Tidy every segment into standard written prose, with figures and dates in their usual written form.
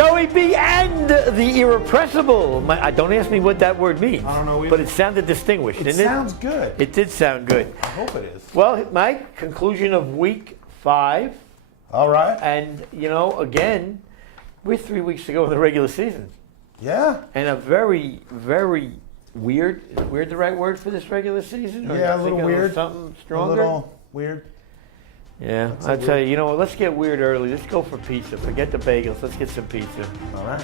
Joey B and the irrepressible. Don't ask me what that word means. I don't know either. But it sounded distinguished, didn't it? It sounds good. It did sound good. I hope it is. Well, Mike, conclusion of week 5. All right. And, again, we're 3 weeks to go in the regular season. Yeah. And a very, very weird, is weird the right word for this regular season? Or Yeah, a little weird. Something stronger? A little weird. Yeah, I'll tell you, what, let's get weird early. Let's go for pizza. Forget the bagels. Let's get some pizza. All right.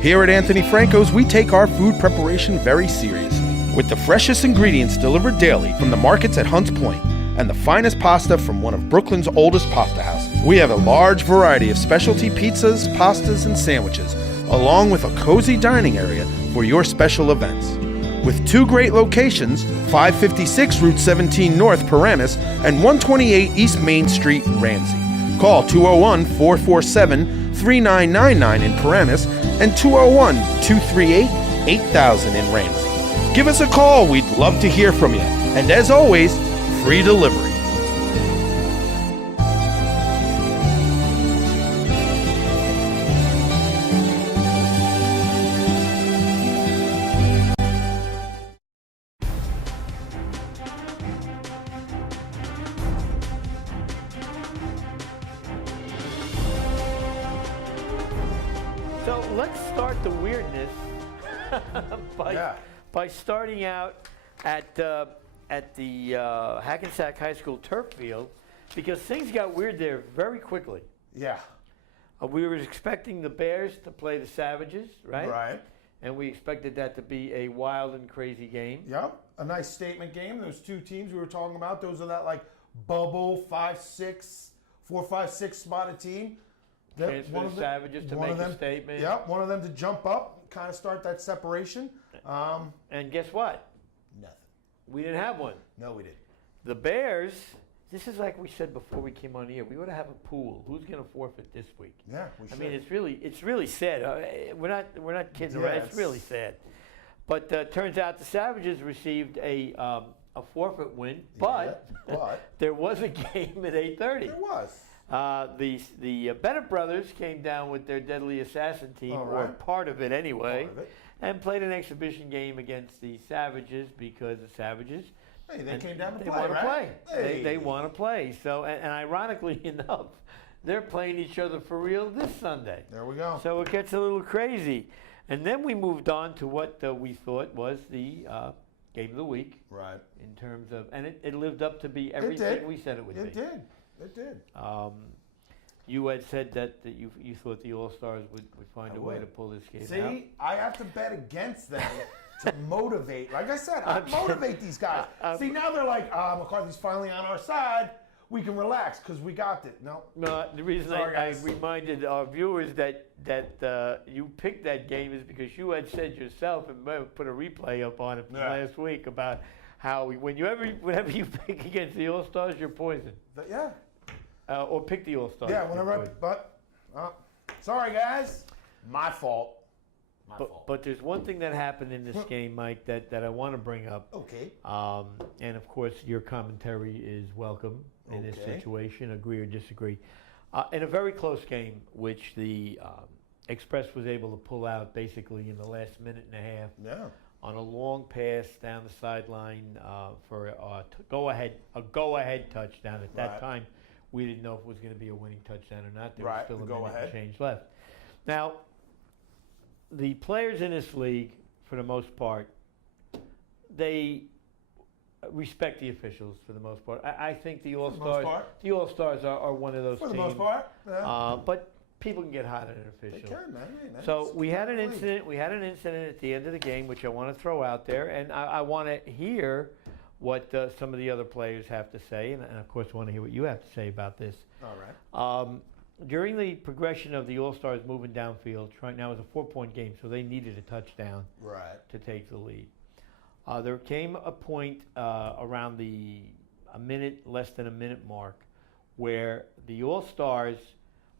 Here at Anthony Franco's, we take our food preparation very seriously, with the freshest ingredients delivered daily from the markets at Hunts Point and the finest pasta from one of Brooklyn's oldest pasta houses. We have a large variety of specialty pizzas, pastas, and sandwiches, along with a cozy dining area for your special events. With 2 great locations, 556 Route 17 North, Paramus, and 128 East Main Street, Ramsey. Call 201-447-3999 in Paramus and 201-238-8000 in Ramsey. Give us a call. We'd love to hear from you. And as always, free delivery. So let's start the weirdness by starting out at the Hackensack High School turf field, because things got weird there very quickly. Yeah. We were expecting the Bears to play the Savages, right? Right. And we expected that to be a wild and crazy game. Yep. A nice statement game. Those 2 teams we were talking about, those are that bubble 5-6, 4-5-6 spotted team. Chance for the Savages to make a statement. Yep, one of them to jump up, kind of start that separation. And guess what? Nothing. We didn't have one. No, we didn't. The Bears, this is like we said before we came on here, we ought to have a pool. Who's going to forfeit this week? Yeah, we should. I mean, it's really sad. We're not kidding around. It's really sad. But turns out the Savages received a forfeit win, but there was a game at 8:30. There was. The Bennett brothers came down with their deadly assassin team, or part of it anyway, and played an exhibition game against the Savages, because the Savages they came down to play, want to play. Hey. They want to play. So, and ironically enough, they're playing each other for real this Sunday. There we go. So it gets a little crazy. And then we moved on to what we thought was the game of the week. Right. In terms of, and it lived up to be everything we said it would be. It did. It did. You had said that you thought the All-Stars would find a way to pull this game out. See, I have to bet against them to motivate. Like I said, I motivate these guys. See, now they're like, McCarthy's finally on our side. We can relax because we got it. No, the reason I reminded our viewers that you picked that game is because you had said yourself, and put a replay up on it from last week, about how whenever you pick against the All-Stars, you're poisoned. Yeah. Or pick the All-Stars. Yeah, whenever. Sorry, guys. My fault. But there's one thing that happened in this game, Mike, that I want to bring up. Okay. And of course, your commentary is welcome in this situation, agree or disagree. In a very close game, which the Express was able to pull out basically in the last minute and a half. Yeah. On a long pass down the sideline for a go-ahead touchdown. At that time, we didn't know if it was going to be a winning touchdown or not. There was still a minute and change left. Now, the players in this league, for the most part, they respect the officials for the most part. I think the All-Stars are one of those teams. For the most part, yeah. But people can get hot at an official. They can, man. So we had an incident. We had an incident at the end of the game, which I want to throw out there, and I want to hear what some of the other players have to say, and of course, I want to hear what you have to say about this. All right. During the progression of the All-Stars moving downfield, right now it was a 4-point game, so they needed a touchdown to take the lead. There came a point around the less than a minute mark, where the All-Stars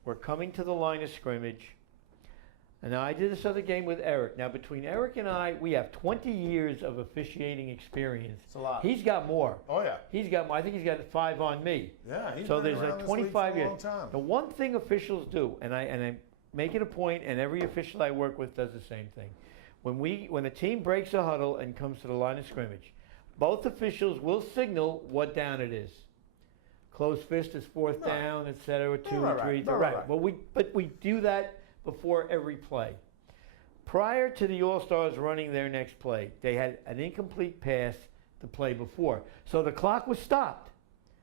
were coming to the line of scrimmage. And now I did this other game with Eric. Now, between Eric and I, we have 20 years of officiating experience. It's a lot. He's got more. Oh, yeah. He's got more. I think he's got 5 on me. Yeah, he's so been there's around like this 25 league for a years. long time. The one thing officials do, and I make it a point, and every official I work with does the same thing. When a team breaks a huddle and comes to the line of scrimmage, both officials will signal what down it is. Close fist is fourth down, et cetera, 2 or 3. Right. But we do that before every play. Prior to the All-Stars running their next play, they had an incomplete pass the play before. So the clock was stopped.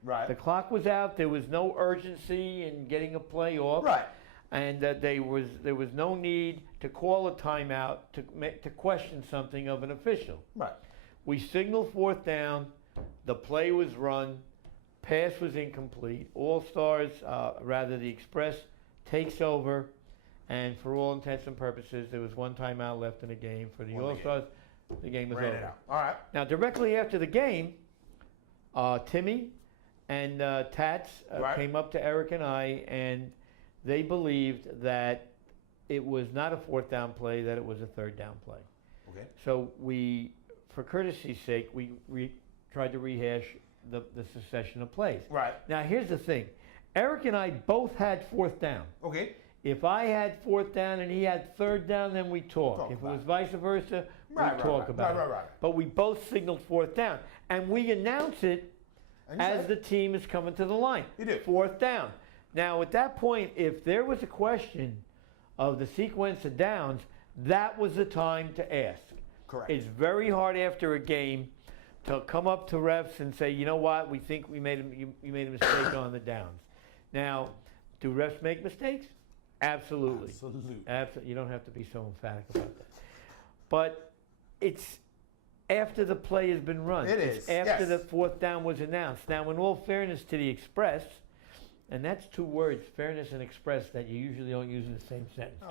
Right. The clock was out. There was no urgency in getting a play off. Right. And there was no need to call a timeout to question something of an official. Right. We signaled fourth down. The play was run. Pass was incomplete. All-Stars, the Express, takes over. And for all intents and purposes, there was one timeout left in the game. For the All-Stars, the game was over. It out. All right. Now, directly after the game, Timmy and Tats came up to Eric and I, and they believed that it was not a fourth down play, that it was a third down play. Okay. So we, for courtesy's sake, we tried to rehash the succession of plays. Right. Now, here's the thing. Eric and I both had fourth down. Okay. If I had fourth down and he had third down, then we talk. If it was vice versa, we talk about it. Right. But we both signaled fourth down. And we announce it as the team is coming to the line. You do. Fourth down. Now, at that point, if there was a question of the sequence of downs, that was the time to ask. Correct. It's very hard after a game to come up to refs and say, you know what, we think you made a mistake on the downs. Now, do refs make mistakes? Absolutely. You don't have to be so emphatic about that. But it's after the play has been run. It's after the fourth down was announced. Now, in all fairness to the Express, and that's 2 words, fairness and express, that you usually don't use in the same sentence.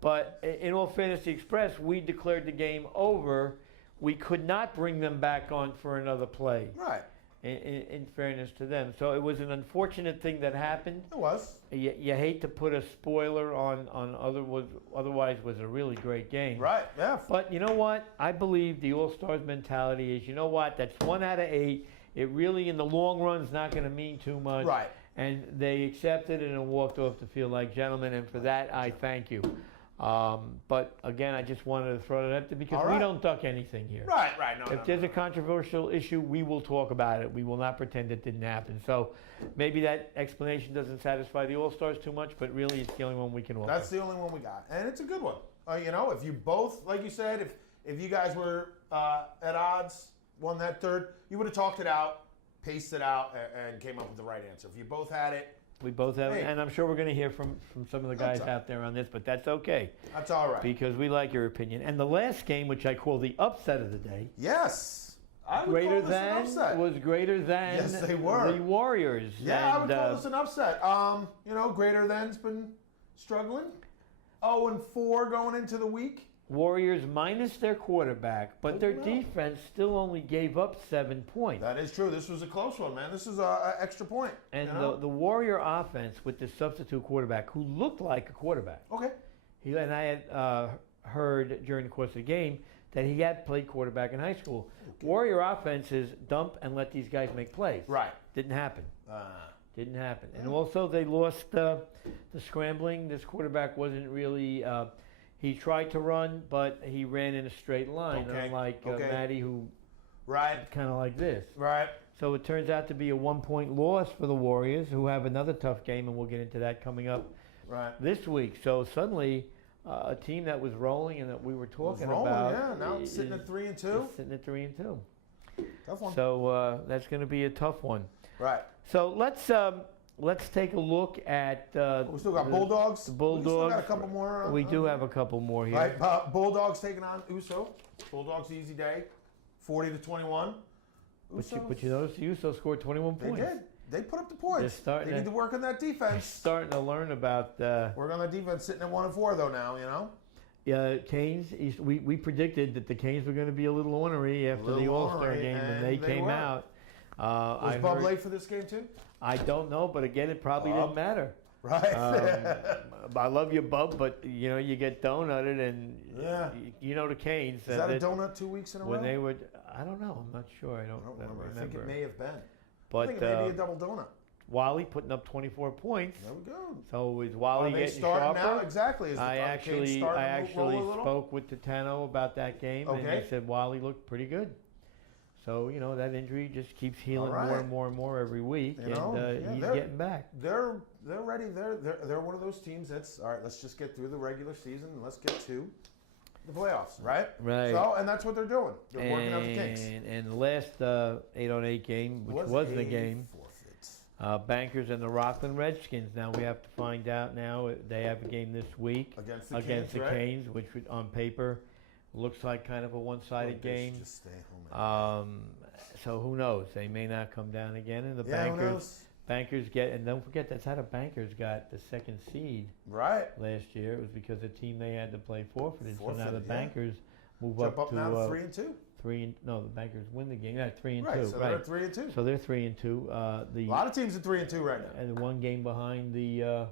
But in all fairness to the Express, we declared the game over. We could not bring them back on for another play. Right. In fairness to them. So it was an unfortunate thing that happened. It was. You hate to put a spoiler on otherwise was a really great game. Right, yeah. But you know what? I believe the All-Stars mentality is, you know what? That's 1 out of 8. It really, in the long run, is not going to mean too much. Right. And they accepted it and walked off the field like gentlemen, and for that, I thank you. But again, I just wanted to throw that out there because we don't duck anything here. Right. If there's a controversial issue, we will talk about it. We will not pretend it didn't happen. So maybe that explanation doesn't satisfy the All-Stars too much, but really it's the only one we can offer. That's the only one we got. And it's a good one. If you both, like you said, if you guys were at odds, won that third, you would have talked it out, paced it out, and came up with the right answer. If you both had it, we both have, and I'm sure we're going to hear from some of the guys out there on this, but that's okay. That's all right. Because we like your opinion. And the last game, which I call the upset of the day. Yes. I would greater call this an upset. Was greater than yes, they were. The Warriors. Yeah, I would call this an upset. Greater than's been struggling. 0-4 going into the week. Warriors minus their quarterback, but their defense still only gave up 7 points. That is true. This was a close one, man. This is an extra point. And the Warrior offense with the substitute quarterback, who looked like a quarterback. Okay. And I had heard during the course of the game that he had played quarterback in high school. Okay. Warrior offense is dump and let these guys make plays. Right. Didn't happen. Didn't happen. And also they lost the scrambling. This quarterback wasn't really... he tried to run, but he ran in a straight line, unlike Matty, who kind of like this. Right. So it turns out to be a 1-point loss for the Warriors, who have another tough game, and we'll get into that coming up this week. So suddenly, a team that was rolling and that we were talking about. Yeah, now it's sitting at 3-2. Sitting at 3-2. Tough one. So that's going to be a tough one. Right. So let's take a look at... we still got Bulldogs. The Bulldogs. We still got a couple more. We do have a couple more here. Right. Bulldogs taking on Uso. Bulldogs easy day. 40-21. But you notice Uso scored 21 points. They did. They put up the points. They need to work on that defense. Starting to learn about... work on that defense, sitting at 1-4 though now, Canes, we predicted that the Canes were going to be a little ornery after the All-Star game, and they came out. Was Bub late for this game too? I don't know, but again, it probably didn't matter. Right. I love you, Bub, but you get donutted, and the Canes. Is that a donut 2 weeks in a row? When they were, I don't know. I'm not sure. I don't remember. I think it may have been. But I think it may be a double donut. Wally putting up 24 points. There we go. So is Wally getting sharper? Now? Exactly. I actually spoke with Titano about that game, and he said Wally looked pretty good. So, that injury just keeps healing more and more and more every week, and he's getting back. They're ready. They're one of those teams that's, all right, let's just get through the regular season and let's get to the playoffs, right? Right. So, and that's what they're doing. They're working out the kinks. And the last 8-on-8 game, which wasn't a game, Bankers and the Rockland Redskins. Now we have to find out now. They have a game this week against the Canes, which on paper looks like kind of a one-sided game. Just stay home. So who knows? They may not come down again. And the Bankers get, and don't forget that's how the Bankers got the second seed last year. It was because the team they had to play forfeited. So now the Bankers move up to now 3-2. The Bankers win the game. Yeah, 3-2. So they're 3-2. So they're 3-2. A lot of teams are 3-2 right now. And one game behind the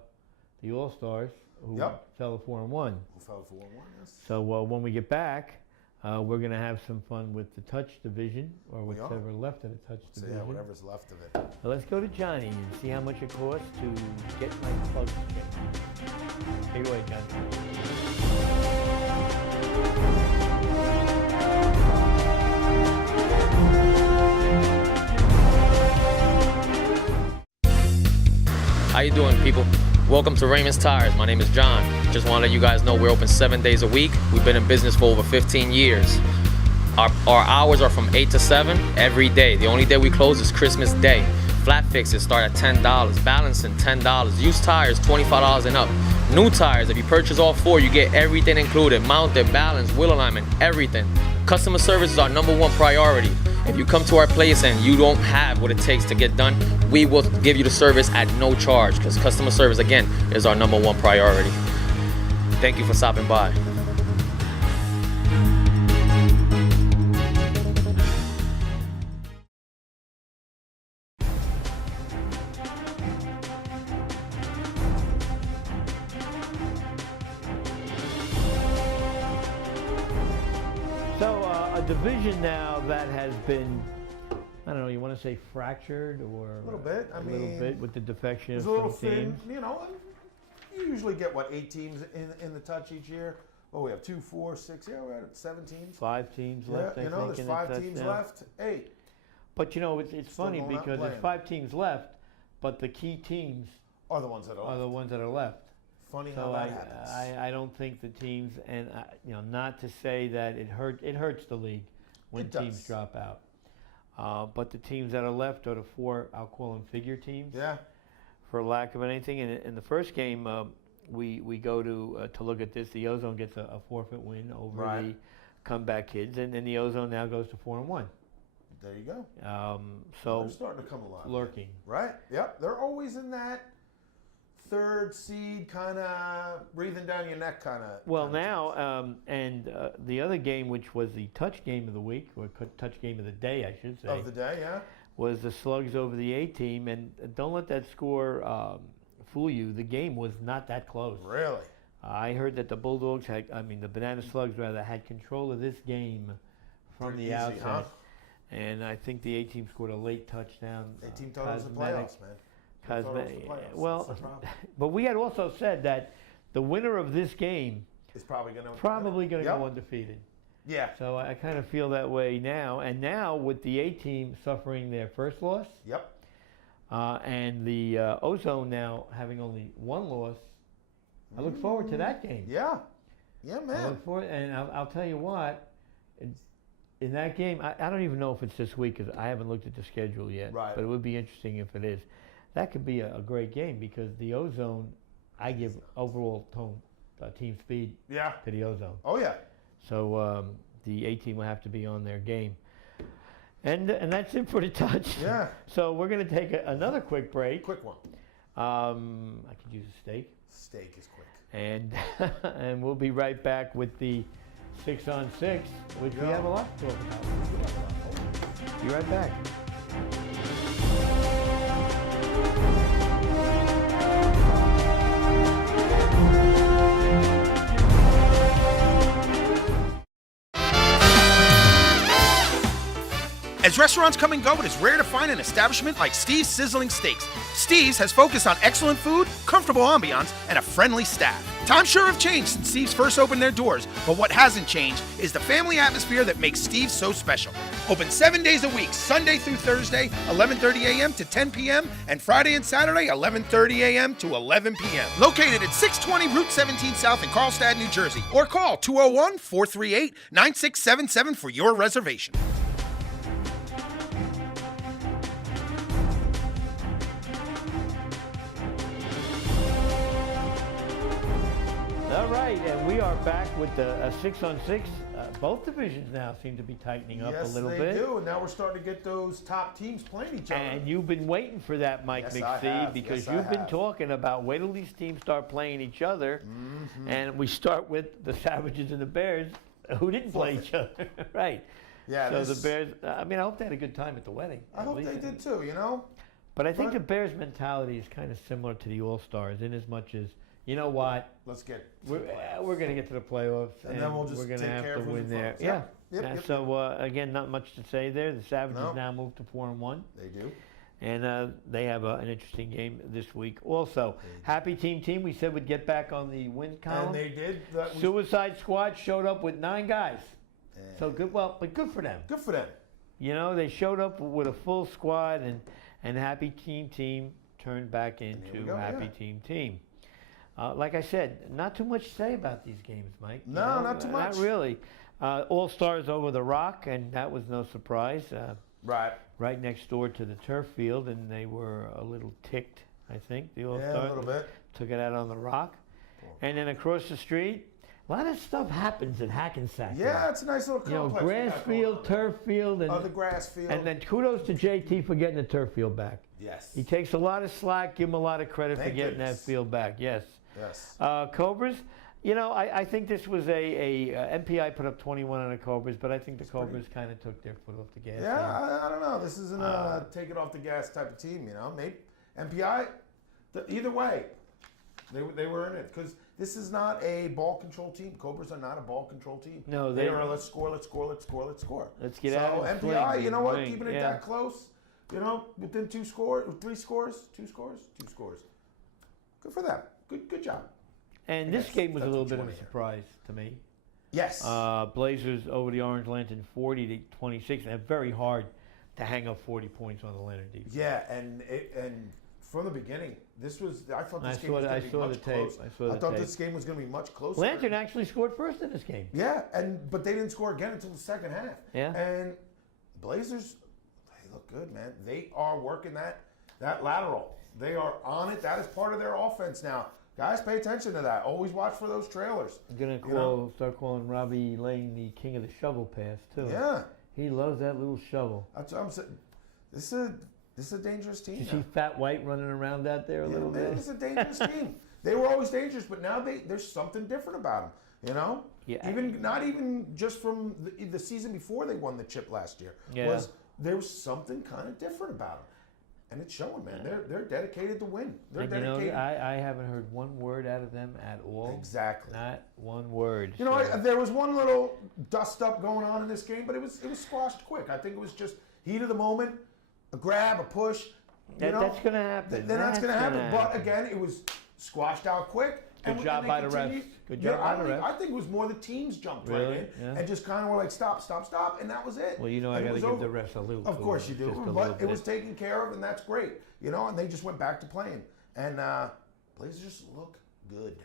All-Stars, who fell to 4-1. Who fell to 4-1? Yes. So when we get back, we're going to have some fun with the touch division, or whatever left of the touch division. Yeah, whatever's left of it. So let's go to Johnny and see how much it costs to get my plugs changed. Take it away, Johnny. How you doing, people? Welcome to Raymond's Tires. My name is John. Just want to let you guys know we're open 7 days a week. We've been in business for over 15 years. Our hours are from 8 to 7 every day. The only day we close is Christmas Day. Flat fixes start at $10. Balancing $10. Used tires $25 and up. New tires, if you purchase all 4, you get everything included. Mounted, balance, wheel alignment, everything. Customer service is our #1 priority. If you come to our place and you don't have what it takes to get done, we will give you the service at no charge, because customer service, again, is our #1 priority. Thank you for stopping by. Division now that has been, I don't know, you want to say fractured or a little bit. I mean, little bit with the defection of some teams. Thin, you usually get 8 teams in the touch each year. Oh, we have 2, 4, 6. Yeah, we're at 7 teams. 5 teams left. There's 5 teams left. 8. But it's funny because there's 5 teams left, but the key teams are the ones that are left. Funny how that happens. I don't think the teams, and not to say that it hurts the league when teams drop out. But the teams that are left are the 4, I'll call them figure teams. Yeah. For lack of anything, in the first game, we go to look at this. The Ozone gets a forfeit win over the Comeback Kids, and then the Ozone now goes to 4-1. There you go. So they're starting to come alive. Lurking. Right. Yep. They're always in that 3rd seed, kind of breathing down your neck, kind of. Well, now, and the other game, which was the touch game of the week, or touch game of the day, I should say. Of the day, yeah. Was the Slugs over the A team, and don't let that score fool you. The game was not that close. Really? I heard that the Bulldogs the Banana Slugs rather, had control of this game from the outset. Huh? And I think the A team scored a late touchdown. A team thought it was the playoffs, man. Well, but we had also said that the winner of this game is probably going to go undefeated. Yeah. So I kind of feel that way now. And now with the A team suffering their first loss. Yep. And the Ozone now having only 1 loss. I look forward to that game. Yeah. Yeah, man. I look forward, and I'll tell you what. In that game, I don't even know if it's this week because I haven't looked at the schedule yet. Right. But it would be interesting if it is. That could be a great game because the Ozone, I give overall team speed to the Ozone. Oh, yeah. So the A team will have to be on their game. And that's it for the touch. Yeah. So we're going to take another quick break. Quick one. I could use a steak. Steak is quick. And we'll be right back with the 6-on-6, which we have a lot to talk about. Be right back. As restaurants come and go, it is rare to find an establishment like Steve's Sizzling Steaks. Steve's has focused on excellent food, comfortable ambiance, and a friendly staff. Times sure have changed since Steve's first opened their doors, but what hasn't changed is the family atmosphere that makes Steve's so special. Open 7 days a week, Sunday through Thursday, 11:30 a.m. to 10 p.m., and Friday and Saturday, 11:30 a.m. to 11 p.m. Located at 620 Route 17 South in Carlstadt, New Jersey, or call 201-438-9677 for your reservation. All right, and we are back with a 6-on-6. Both divisions now seem to be tightening up a little bit. Yes, they do. And now we're starting to get those top teams playing each other. And you've been waiting for that, Mike McSee, because you've been talking about wait till these teams start playing each other. Mm-hmm. And we start with the Savages and the Bears, who didn't play each other. Right. Yeah. So the Bears, I hope they had a good time at the wedding. I hope they did too, you know? But I think the Bears' mentality is kind of similar to the All-Stars in as much as, you know what? We're going to get to the playoffs, and then we'll just we're going to have to win there. Yep. So again, not much to say there. The Savages now moved to 4-1. They do, and they have an interesting game this week. Also, happy team. We said we'd get back on the win column, and they did. Suicide Squad showed up with 9 guys. So good. Well, but good for them. Good for them. You know, they showed up with a full squad, and happy team turned back into happy team. Like I said, not too much to say about these games, Mike. No, not too much. Not really. All-Stars over the Rock, and that was no surprise. Right next door to the turf field, and they were a little ticked, I think, the All-Stars. Yeah, a little bit. Took it out on the Rock. And then across the street, a lot of stuff happens at Hackensack. Yeah, it's a nice little complex. Grass field, turf field. And, the grass field. And then kudos to JT for getting the turf field back. Yes. He takes a lot of slack. Give him a lot of credit for getting that field back. Yes. Cobras, I think this was a MPI put up 21 on the Cobras, but I think the Cobras kind of took their foot off the gas. Yeah, I don't know. This isn't a take it off the gas type of team, Maybe MPI, either way, they were in it because this is not a ball control team. Cobras are not a ball control team. No, they are. Let's score. Let's get out. So MPI, you know what? Keeping it that close, within 3 scores. Good for them. Good job. And this game was a little bit of a surprise to me. Yes. Blazers over the Orange Lantern 40-26, and very hard to hang up 40 points on the Lantern defense. Yeah, and from the beginning, I thought this game was going to be much closer. I thought this game was going to be much closer. Lantern actually scored first in this game. Yeah, but they didn't score again until the second half. Yeah. And Blazers, they look good, man. They are working that lateral. They are on it. That is part of their offense now. Guys, pay attention to that. Always watch for those trailers. I'm going to start calling Robbie Lane the king of the shovel pass, too. Yeah. He loves that little shovel. That's what I'm saying. This is a dangerous team. You see Fat White running around out there a little bit? This is a dangerous team. They were always dangerous, but now there's something different about them, Yeah. Not even just from the season before they won the chip last year. Yeah. There was something kind of different about them. And it's showing, man. They're dedicated to win. They're dedicated. I haven't heard one word out of them at all. Exactly. Not one word. There was one little dust up going on in this game, but it was squashed quick. I think it was just heat of the moment, a grab, a push. That's going to happen. That's going to happen. But again, it was squashed out quick. Good job by the refs. Good job by the refs. I think it was more the teams jumped right in and just kind of were like, stop, and that was it. Well, I got to give the refs a little. Of course you do, but it was taken care of, and that's great. And they just went back to playing. And Blazers just look good.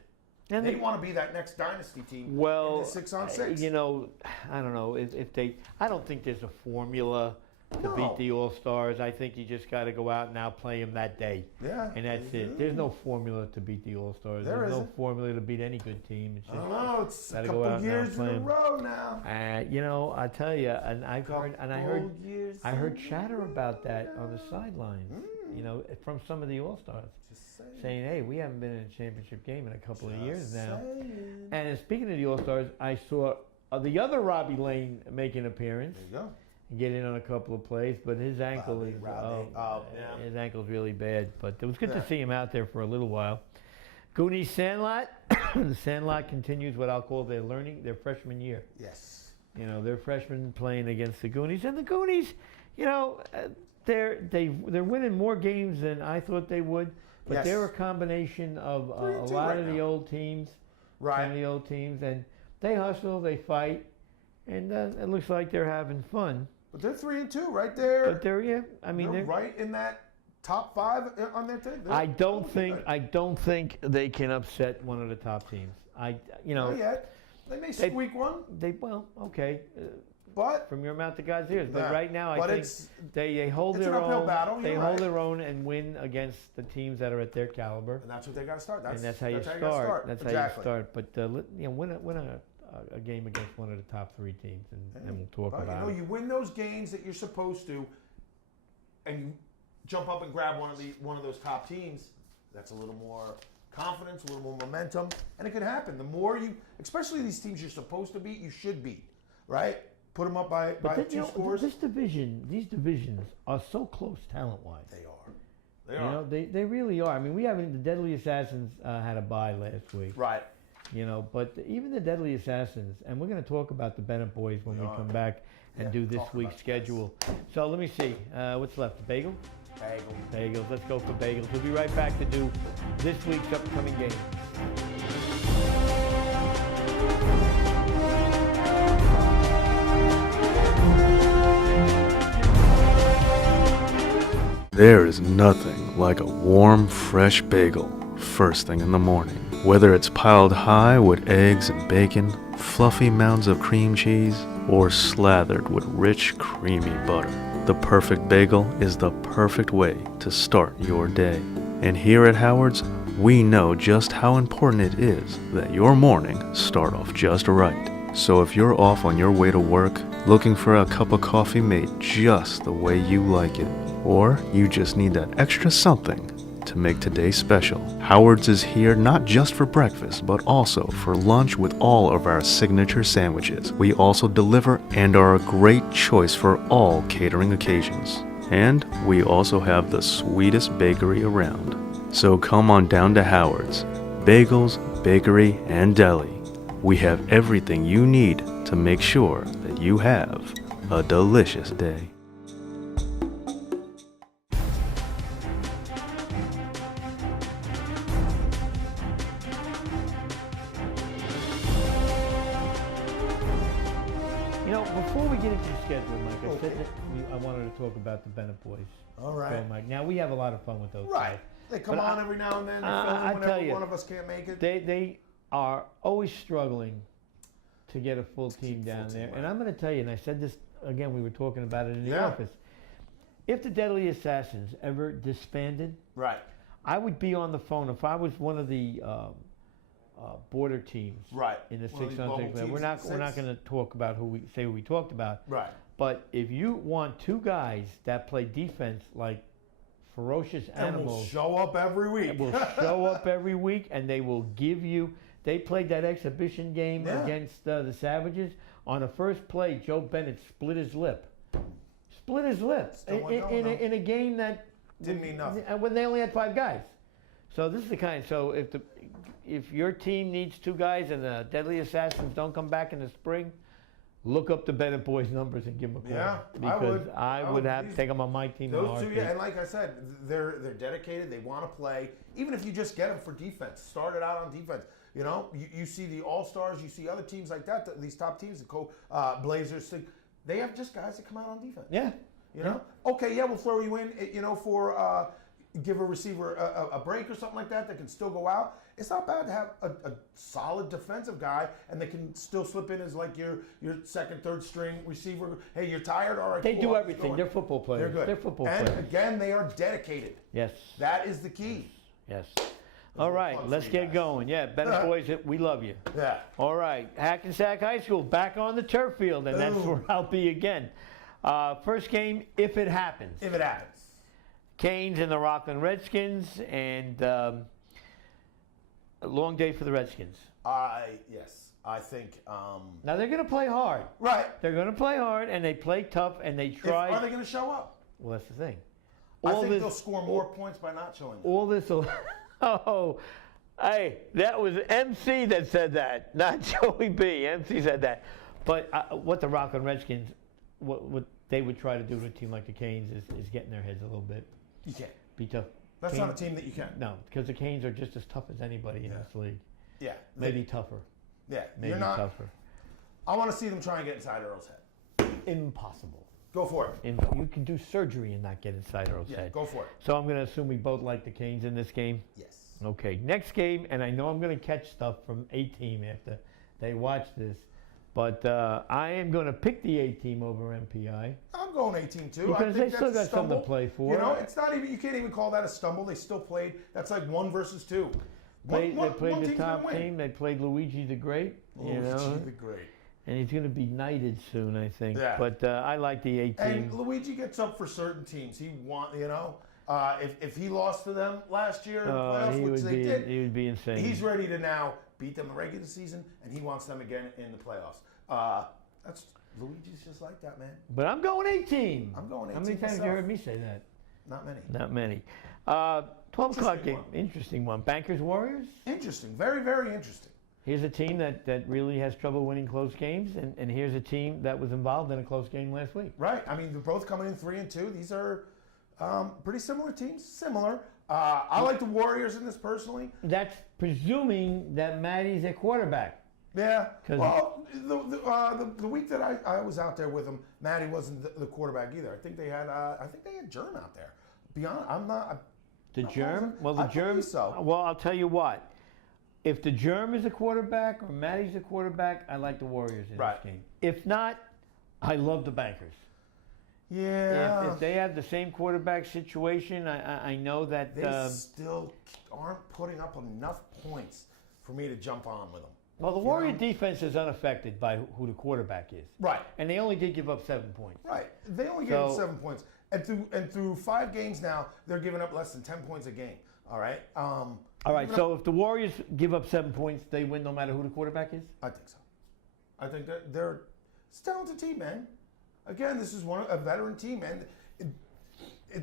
And they want to be that next dynasty team in the 6-on-6. I don't know if they. I don't think there's a formula to beat the All-Stars. I think you just got to go out and outplay them that day. Yeah. And that's it. There's no formula to beat the All-Stars. There's no formula to beat any good team. It's just it's a couple years in a row now. I tell you, and I heard chatter about that on the sidelines. From some of the All-Stars. Saying, hey, we haven't been in a championship game in a couple of years now. And speaking of the All-Stars, I saw the other Robbie Lane make an appearance. There you go. Get in on a couple of plays, but his ankle his ankle's really bad. But it was good to see him out there for a little while. Goonies Sandlot, the Sandlot continues what I'll call their freshman year. Yes. They're freshmen playing against the Goonies, and the Goonies, They're winning more games than I thought they would, but Yes. they're a combination of a 3-2 lot right of the now. old teams, Right. some of the old teams, and they hustle, they fight, and it looks like they're having fun. But they're 3-2 right there. But they're they're right in that top 5 on their team. I don't think they can upset one of the top teams. Not yet. They may squeak one. Okay. But from your mouth to God's ears. But right now, I think they hold it's their an uphill own. battle. They hold their own and win against the teams that are at their caliber. And that's what they got to start. That's how you start. That's how you start. But win a game against one of the top 3 teams, and we'll talk about it. You win those games that you're supposed to, and you jump up and grab one of those top teams. That's a little more confidence, a little more momentum, and it can happen. The more especially these teams you're supposed to beat, you should beat, right? Put them up by 2 scores. These divisions are so close talent-wise. They are. They really are. I mean, the Deadly Assassins had a bye last week. Right. But even the Deadly Assassins, and we're going to talk about the Bennett boys when we come back and do this week's schedule. So let me see. What's left? Bagel? Bagels. Let's go for bagels. We'll be right back to do this week's upcoming game. There is nothing like a warm, fresh bagel first thing in the morning. Whether it's piled high with eggs and bacon, fluffy mounds of cream cheese, or slathered with rich, creamy butter, the perfect bagel is the perfect way to start your day. And here at Howard's, we know just how important it is that your morning start off just right. So if you're off on your way to work, looking for a cup of coffee made just the way you like it, or you just need that extra something to make today special, Howard's is here not just for breakfast, but also for lunch with all of our signature sandwiches. We also deliver and are a great choice for all catering occasions. And we also have the sweetest bakery around. So come on down to Howard's. Bagels, bakery, and deli. We have everything you need to make sure that you have a delicious day. Before we get into the schedule, Mike, I said that I wanted to talk about the Bennett boys. All right. So, Mike, now we have a lot of fun with those guys. They come on every now and then. They fill in whenever one of us can't make it. They are always struggling to get a full team down there. And I'm going to tell you, and I said this, again, we were talking about it in the office. If the Deadly Assassins ever disbanded, I would be on the phone. If I was one of the border teams in the 600, we're not going to talk about who we talked about. But if you want 2 guys that play defense like ferocious animals, will show up every week. Will show up every week, and they will give you. They played that exhibition game against the Savages. On the first play, Joe Bennett split his lip. In a game that didn't mean nothing. When they only had 5 guys. So this is the kind. So if your team needs 2 guys and the Deadly Assassins don't come back in the spring, look up the Bennett boys' numbers and give them a call. Yeah, because I would have to take them on my team. Those 2, and like I said, they're dedicated. They want to play. Even if you just get them for defense, start it out on defense. You see the All-Stars, you see other teams like that, these top teams, the Blazers, they have just guys that come out on defense. Yeah. Okay, we'll throw you in, for give a receiver a break or something like that can still go out. It's not bad to have a solid defensive guy, and they can still slip in as like your second, third string receiver. Hey, you're tired? All right. They do everything. They're football players. They're good. They're football players. And again, they are dedicated. Yes. That is the key. Yes. All right, let's get going. Yeah, Bennett boys, we love you. Yeah. All right, Hackensack High School back on the turf field, and that's where I'll be again. First game, if it happens. If it happens. Canes and the Rockland Redskins, and a long day for the Redskins. Yes, I think. Now they're going to play hard. Right. They're going to play hard, and they play tough, and they try. Are they going to show up? Well, that's the thing. I think they'll score more points by not showing up. All this will. Oh, hey, that was MC that said that, not Joey B. MC said that. But what the Rockland Redskins, what they would try to do to a team like the Canes is get in their heads a little bit. You can't. Be tough. That's not a team that you can. No, because the Canes are just as tough as anybody in this league. Yeah. Maybe tougher. Yeah. Maybe you're not, tougher. I want to see them try and get inside Earl's head. Impossible. Go for it. You can do surgery and not get inside Earl's head. Go for it. So I'm going to assume we both like the Canes in this game? Yes. Okay, next game, and I know I'm going to catch stuff from A-Team after they watch this, but I am going to pick the A-Team over MPI. I'm going A-Team too. Because I think they still got something to play for. You know, it's not even, you can't even call that a stumble. They still played. That's like 1 versus 2. They played the top team. They played Luigi the Great. Luigi the Great. And he's going to be knighted soon, I think. Yeah. But I like the A-Team. And Luigi gets up for certain teams. He if he lost to them last year in the playoffs, which they did, he would be insane. He's ready to now beat them in the regular season, and he wants them again in the playoffs. That's Luigi's just like that, man. But I'm going A-Team. I'm going A-Team. How many times have you heard me say that? Not many. Not many. 12 o'clock game. Interesting one. Bankers Warriors? Interesting. Very, very interesting. Here's a team that really has trouble winning close games, and here's a team that was involved in a close game last week. Right. I mean, they're both coming in 3-2. These are pretty similar teams. Similar. I like the Warriors in this personally. That's presuming that Matty's a quarterback. Yeah. Well, the week that I was out there with him, Matty wasn't the quarterback either. I think they had Germ out there. Beyond, I'm not. The Germ? Well, the I Germ. believe so. Well, I'll tell you what. If the Germ is a quarterback or Matty's a quarterback, I like the Warriors in this game. If not, I love the Bankers. Yeah. If they have the same quarterback situation, I know that they still aren't putting up enough points for me to jump on with them. Well, the Warrior defense is unaffected by who the quarterback is. Right. And they only did give up 7 points. Right. They only gave up 7 points. And through 5 games now, they're giving up less than 10 points a game. All right. All right. So if the Warriors give up 7 points, they win no matter who the quarterback is? I think so. I think they're a talented team, man. Again, this is a veteran team, and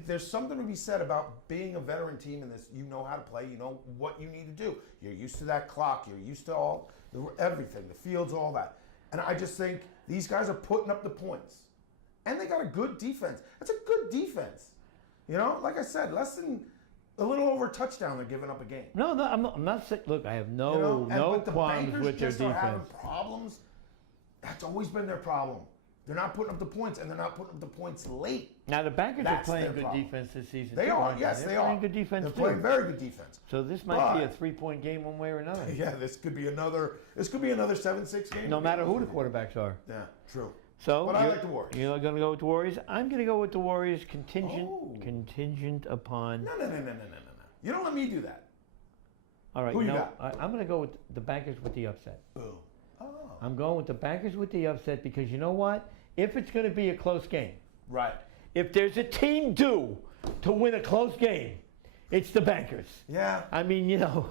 there's something to be said about being a veteran team in this. You know how to play. You know what you need to do. You're used to that clock. You're used to everything, the fields, all that. And I just think these guys are putting up the points. And they got a good defense. That's a good defense. You know, like I said, less than a little over a touchdown they're giving up a game. No, I'm not saying. Look, I have no qualms with their defense. Are having problems. That's always been their problem. They're not putting up the points, and they're not putting up the points late. Now, the Bankers are playing good defense this season. They are, yes, they are. They're playing good defense, They're playing very good defense. So this might be a 3-point game one way or another. Yeah, this could be another 7-6 game. No matter who the quarterbacks are. Yeah, true. So, but I like the Warriors. You're going to go with the Warriors? I'm going to go with the Warriors contingent upon... No. You don't let me do that. All right, who you got? I'm going to go with the Bankers with the upset. Boom. Oh. I'm going with the Bankers with the upset because you know what? If it's going to be a close game, right? If there's a team due to win a close game, it's the Bankers. Yeah. I mean, you know,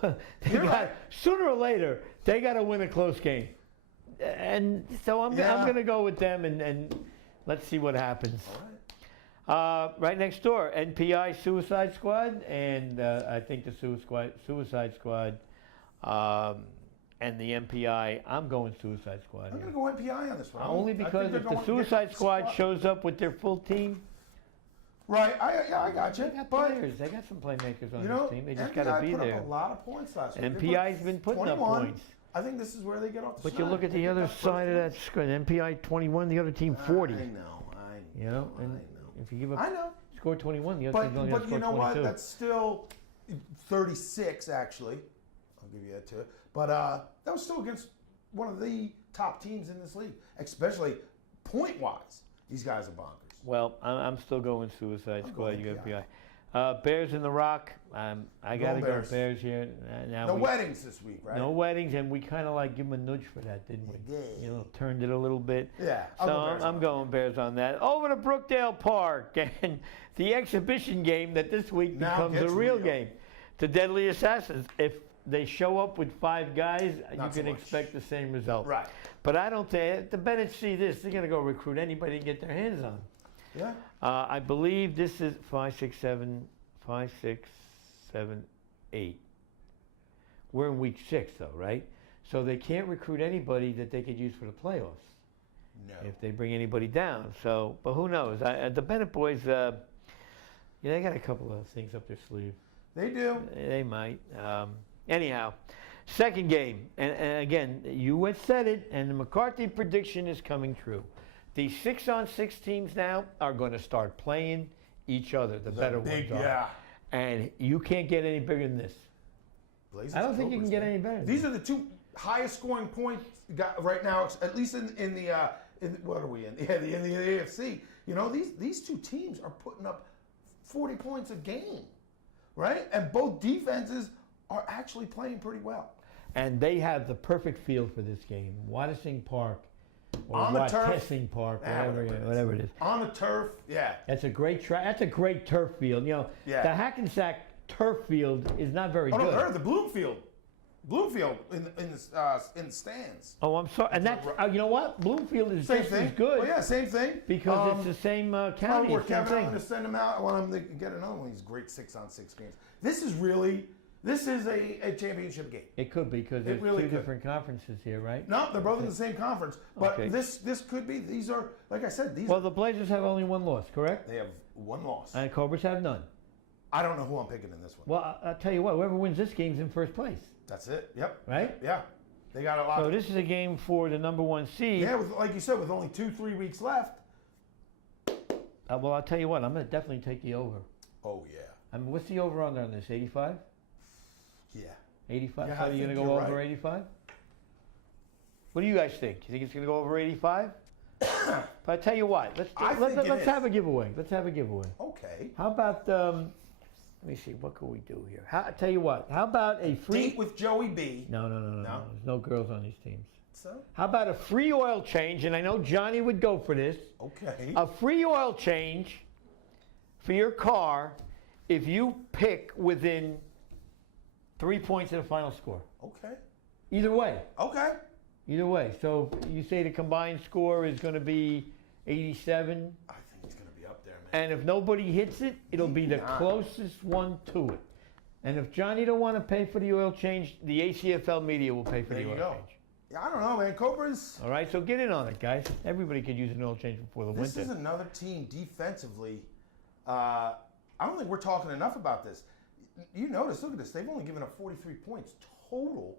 sooner or later they got to win a close game, and so I'm going to go with them, and let's see what happens. All right. Right next door, NPI Suicide Squad, and I think the Suicide Squad. And the MPI, I'm going Suicide Squad. I'm going to go MPI on this one. Only because if the Suicide Squad shows up with their full team. Right, I got you. They got players. They got some playmakers on this team. They just got to be there. MPI put up a lot of points last week. MPI's been putting up points. I think this is where they get off the But you look at the other side of that screen. MPI 21, the other team 40. I know. You know, and if you give up, I know. Score 21, the other team's only going to score 22. But you know what? That's still 36, actually. I'll give you that too. But that was still against one of the top teams in this league, especially point-wise. These guys are bonkers. Well, I'm still going Suicide Squad, UMPI. Bears in the Rock. I got to go Bears here. No weddings this week, right? No weddings, and we kind of like give them a nudge for that, didn't we? Yeah. You know, turned it a little bit. Yeah. So I'm going Bears on that. Over to Brookdale Park, and the exhibition game that this week becomes a real game. The Deadly Assassins. If they show up with 5 guys, you can expect the same result. Right. But I don't think the Bennetts see this. They're going to go recruit anybody to get their hands on. Yeah. I believe this is 5, 6, 7, 8. We're in week 6, though, right? So they can't recruit anybody that they could use for the playoffs. No. if they bring anybody down. So, but who knows? The Bennett boys, they got a couple of things up their sleeve. They do. They might. Anyhow, second game, and again, you had said it, and the McCarthy prediction is coming true. The 6-on-6 teams now are going to start playing each other. The better ones are. Yeah. And you can't get any bigger than this. Blazers, I don't think you can get any better. These are the two highest scoring points right now, at least in the what are we in? Yeah, in the AFC. These two teams are putting up 40 points a game, right? And both defenses are actually playing pretty well. And they have the perfect field for this game. Wattising Park or on the turf. Watessing Park, whatever it is. On the turf, yeah. That's a great That's a great turf field. The Hackensack turf field is not very good. No, the Bloomfield in the stands. Oh, I'm sorry. And that's you know what? Bloomfield is just as good. Well, yeah, same thing. Because it's the same county. I'm going to send him out. I want him to get another one of these great 6-on-6 games. This is a championship game. It could be because there's two different conferences here, right? No, they're both in the same conference. But this could be. These are, like I said, Well, the Blazers have only one loss, correct? They have one loss. And Cobras have none. I don't know who I'm picking in this one. Well, I'll tell you what. Whoever wins this game's in first place. That's it. Yep. Right? Yeah. They got a lot. So this is a game for the number 1 seed. Yeah, like you said, with only 2-3 weeks left. Well, I'll tell you what. I'm going to definitely take the over. Oh, yeah. I mean, what's the over under on this? 85? Yeah. 85? Yeah, so you're going to go over 85? What do you guys think? You think it's going to go over 85? But I tell you what. Let's have a giveaway. Let's have a giveaway. Okay. How about let me see. What can we do here? I tell you what. How about a free date with Joey B? No. There's no girls on these teams. So? How about a free oil change? And I know Johnny would go for this. Okay. A free oil change for your car if you pick within 3 points of the final score. Okay. Either way. Okay. Either way. So you say the combined score is going to be 87. I think it's going to be up there, man. And if nobody hits it, it'll be the closest one to it. And if Johnny don't want to pay for the oil change, the ACFL media will pay for the oil change. Yeah, I don't know, man. Cobras. All right, so get in on it, guys. Everybody could use an oil change before the winter. This is another team defensively. I don't think we're talking enough about this. You notice, look at this. They've only given up 43 points total,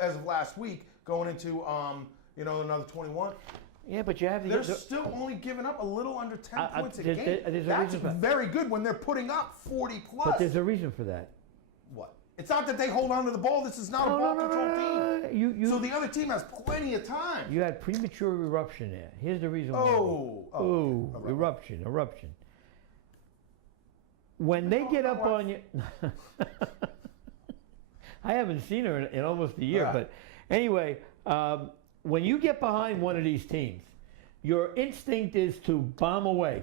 as of last week, going into, another 21. Yeah, but you have to. They're still only giving up a little under 10 points a game. That's very good when they're putting up 40 plus. But there's a reason for that. What? It's not that they hold on to the ball. This is not a ball control team. So the other team has plenty of time. You had premature eruption there. Here's the reason why. Eruption. When they get up on you, I haven't seen her in almost a year. But anyway, when you get behind one of these teams, your instinct is to bomb away.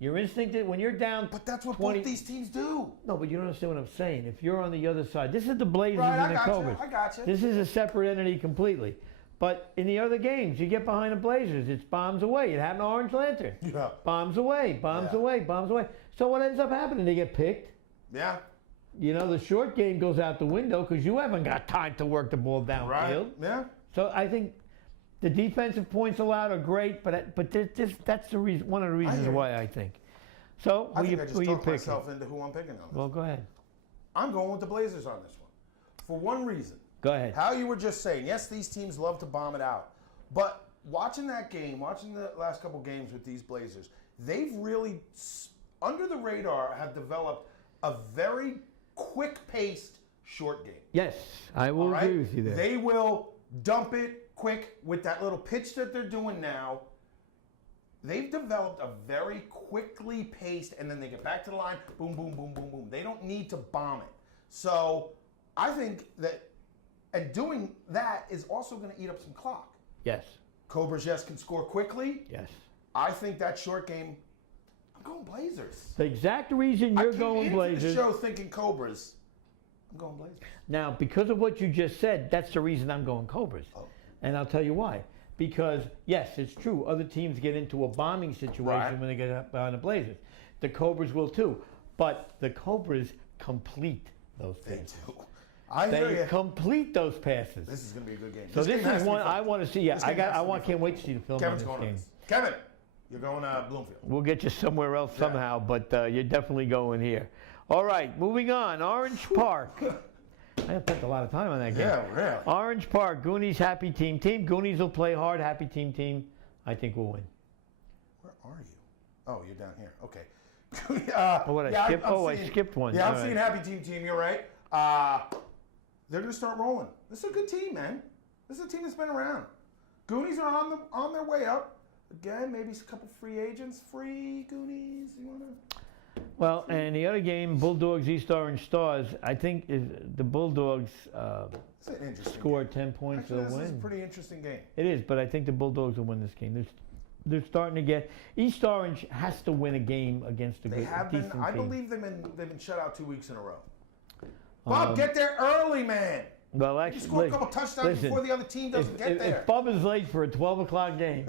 Your instinct is when you're down. But that's what both these teams do. No, but you don't understand what I'm saying. If you're on the other side, this is the Blazers and the Cobras. I got you. This is a separate entity completely. But in the other games, you get behind the Blazers, it's bombs away. It happened to Orange Lantern. Yeah. Bombs away. So what ends up happening? They get picked. Yeah. The short game goes out the window because you haven't got time to work the ball downfield. Right. Yeah. So I think the defensive points allowed are great, but that's the reason. One of the reasons why I think. So I think I just talked myself into who I'm picking on this. Well, go ahead. I'm going with the Blazers on this one, for one reason. Go ahead. How you were just saying, yes, these teams love to bomb it out, but watching that game, watching the last couple games with these Blazers, they've really, under the radar, have developed a very quick-paced short game. Yes, I will agree with you there. They will dump it quick with that little pitch that they're doing now. They've developed a very quickly paced, and then they get back to the line, boom, boom, boom, boom, boom. They don't need to bomb it. So I think that, and doing that is also going to eat up some clock. Yes. Cobras, yes, can score quickly. Yes. I think that short game, I'm going Blazers. The exact reason you're going Blazers. I came into the show thinking Cobras. I'm going Blazers. Now, because of what you just said, that's the reason I'm going Cobras. Oh. And I'll tell you why. Because, yes, it's true. Other teams get into a bombing situation when they get up behind the Blazers. The Cobras will too. But the Cobras complete those things. They do. I hear they you. complete those passes. This is going to be a good game. So this is one I want to see. Yeah, can't wait to see the film Kevin's on going this on game. this. Kevin, you're going to Bloomfield. We'll get you somewhere else somehow, but you're definitely going here. All right, moving on. Orange Park. I spent a lot of time on that game. Yeah, really. Orange Park, Goonies, Happy Team. Goonies will play hard. Happy Team. I think we'll win. Where are you? Oh, you're down here. Okay. I skipped one. Yeah, I'm All seeing right. Happy Team. You're right. They're going to start rolling. This is a good team, man. This is a team that's been around. Goonies are on their way up. Again, maybe a couple free agents. Free Goonies. You want to? Well, and the other game, Bulldogs, East Orange Stars. I think the Bulldogs scored 10 points. Actually, They'll win. This is a pretty interesting game. It is, but I think the Bulldogs will win this game. They're starting to get. East Orange has to win a game against a decent team. I believe they've been shut out 2 weeks in a row. Bob, get there early, man. Well, actually, You score a couple touchdowns before the other team doesn't get there. If Bubba's late for a 12 o'clock game,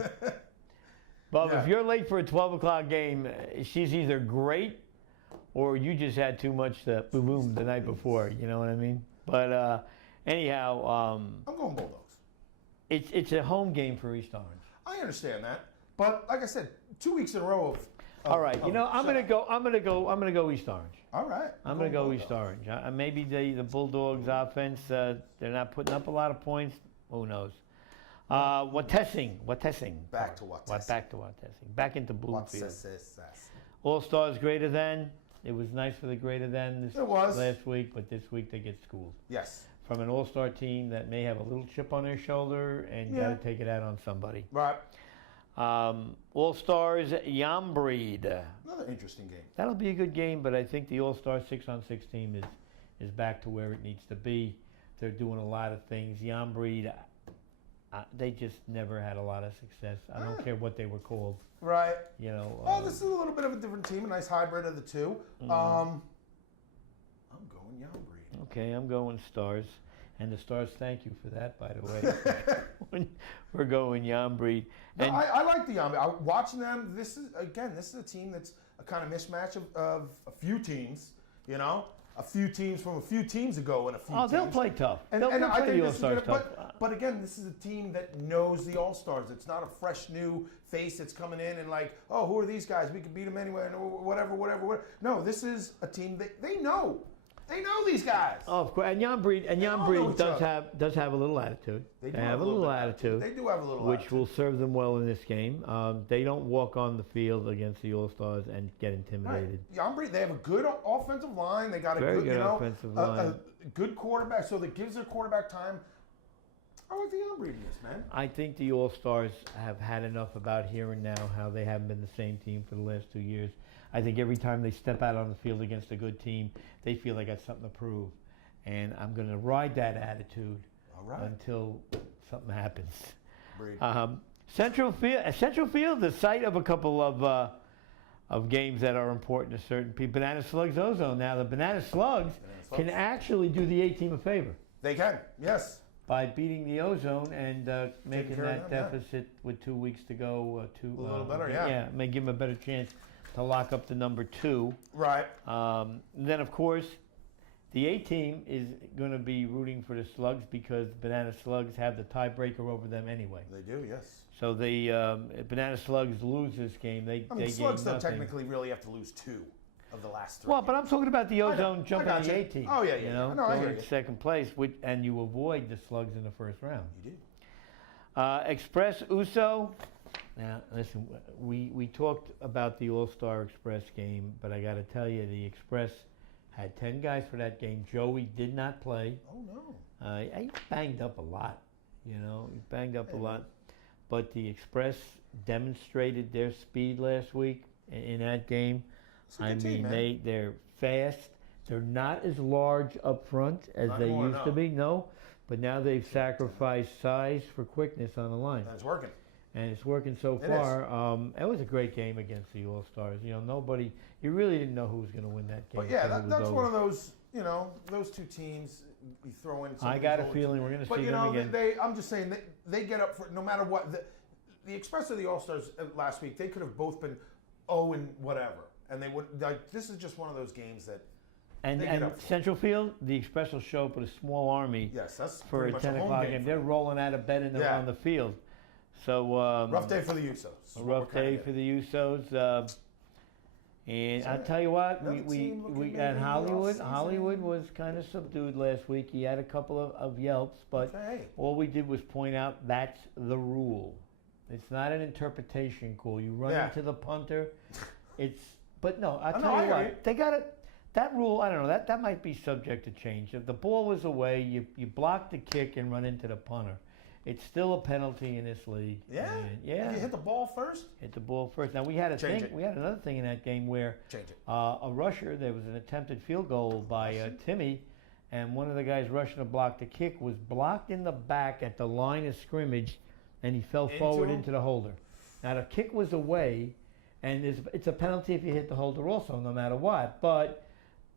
Bub, Yeah. if you're late for a 12 o'clock game, she's either great or you just had too much boom the night before. You know what I mean? But anyhow, I'm going Bulldogs. it's a home game for East Orange. I understand that, but like I said, 2 weeks in a row of All right, I'm gonna go East Orange. All right, I'm gonna go East Orange. Maybe the Bulldogs offense, they're not putting up a lot of points. Who knows? Watessing. Back to Watessing. Back to Watessing. Back into Bloomfield. What's All Stars greater than. It was nice for the greater than last week, but this week they get schooled. Yes. From an all-star team that may have a little chip on their shoulder and got to take it out on somebody. Right. All-Stars Yambreed. Another interesting game. That'll be a good game, but I think the All-Star 6-on-6 team is back to where it needs to be. They're doing a lot of things. Yambreed, they just never had a lot of success. I don't care what they were called. Right. You know. Well, this is a little bit of a different team, a nice hybrid of the two. I'm going Yambreed. Okay, I'm going Stars. And the Stars thank you for that, by the way. We're going Yambreed. No, I like the Yambreed. Watching them, this is a team that's a kind of mismatch of a few teams, you know? A few teams from a few teams ago and a few teams. They'll play tough. And they'll I play think the All-Stars tough. But again, this is a team that knows the All-Stars. It's not a fresh new face that's coming in and like, oh, who are these guys? We can beat them anywhere, and whatever. No, this is a team that they know. They know these guys. Oh, of course. And Yambreed does have a little attitude. They have a little attitude. They do have a little which attitude. will serve them well in this game. They don't walk on the field against the All-Stars and get intimidated. Right. Yambreed, they have a good offensive line. They got a Very good offensive line. A good quarterback, so that gives their quarterback time. I like the Yambreed in this, man. I think the All-Stars have had enough about here and now, how they haven't been the same team for the last 2 years. I think every time they step out on the field against a good team, they feel they got something to prove. And I'm going to ride that attitude until something happens. Central Field, the site of a couple of games that are important to certain people. Banana Slugs Ozone. Now, the Banana Slugs can actually do the A-team a favor. They can, yes. By beating the Ozone and making that deficit with 2 weeks to go. A little better, yeah. Yeah, may give them a better chance to lock up the number 2. Right. Then, of course, the A-team is going to be rooting for the Slugs because Banana Slugs have the tiebreaker over them anyway. They do, yes. So if Banana Slugs lose this game, they Slugs gain don't nothing. technically really have to lose 2 of the last 3. Well, but I'm talking about the Ozone jumping on the A-team. Oh, yeah. You know, No, I hear going you. second place, and you avoid the Slugs in the first round. You do. Express Uso. Now, listen, we talked about the All-Star Express game, but I got to tell you, the Express had 10 guys for that game. Joey did not play. Oh, no. He banged up a lot, you know. He banged up a lot. But the Express demonstrated their speed last week in that game. I mean, they're fast. They're not as large up front as they used to be, but now they've sacrificed size for quickness on the line. And it's working. And it's working so far. It was a great game against the All-Stars. You know, you really didn't know who was going to win that game. But yeah, that's one of those, you know, those two teams, you throw in some I got a feeling we're going to see them again. But, you know, I'm just saying, they get up for no matter what. The Express or the All-Stars last week, they could have both been 0 and whatever. And they would, like, this is just one of those games that And Central Field, the Express will show up with a small army. Yes, that's for a 10 o'clock game. They're rolling out of bed and they're on the field. So rough day for the Usos. A rough day for the Usos. And I'll tell you what, we at Hollywood was kind of subdued last week. He had a couple of yelps, but all we did was point out that's the rule. It's not an interpretation call. You run into the punter. But no, I'll tell you what, they got it. That rule, I don't know, that might be subject to change. If the ball was away, you block the kick and run into the punter. It's still a penalty in this league. Yeah? And if you hit the ball first? Hit the ball first. Now, we had another thing in that game where a rusher, there was an attempted field goal by Timmy, and one of the guys rushing to block the kick was blocked in the back at the line of scrimmage, and he fell forward into the holder. Now, the kick was away, and it's a penalty if you hit the holder also, no matter what. But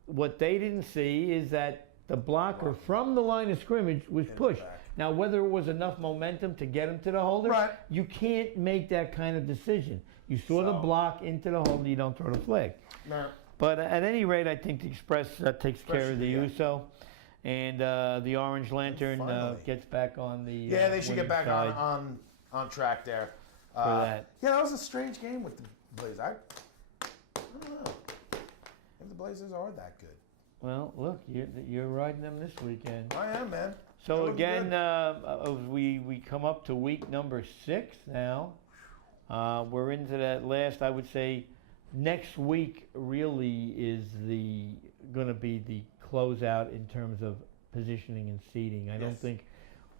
what they didn't see is that the blocker from the line of scrimmage was pushed. Now, whether it was enough momentum to get him to the holder, you can't make that kind of decision. You saw the block into the holder, you don't throw the flag. No. But at any rate, I think the Express takes care of the USO. And the Orange Lantern gets back on the they should get back on track there. For that. Yeah, that was a strange game with the Blazers. I don't know if the Blazers are that good. Well, look, you're riding them this weekend. I am, man. So again, we come up to week number 6 now. We're into that last, I would say, next week really is going to be the closeout in terms of positioning and seeding. I don't think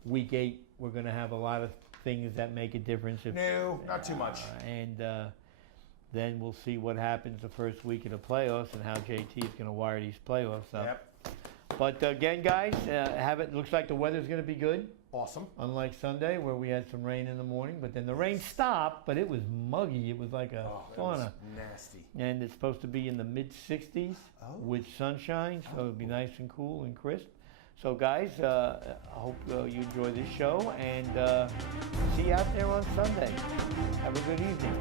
week 8 we're going to have a lot of things that make a difference. No, not too much. And then we'll see what happens the first week of the playoffs and how JT is going to wire these playoffs up. Yep. But again, guys, looks like the weather's going to be good. Awesome. Unlike Sunday, where we had some rain in the morning, but then the rain stopped, but it was muggy. It was like a sauna. It was nasty. And it's supposed to be in the mid-60s with sunshine, so it'll be nice and cool and crisp. So, guys, I hope you enjoy this show, and see you out there on Sunday. Have a good evening.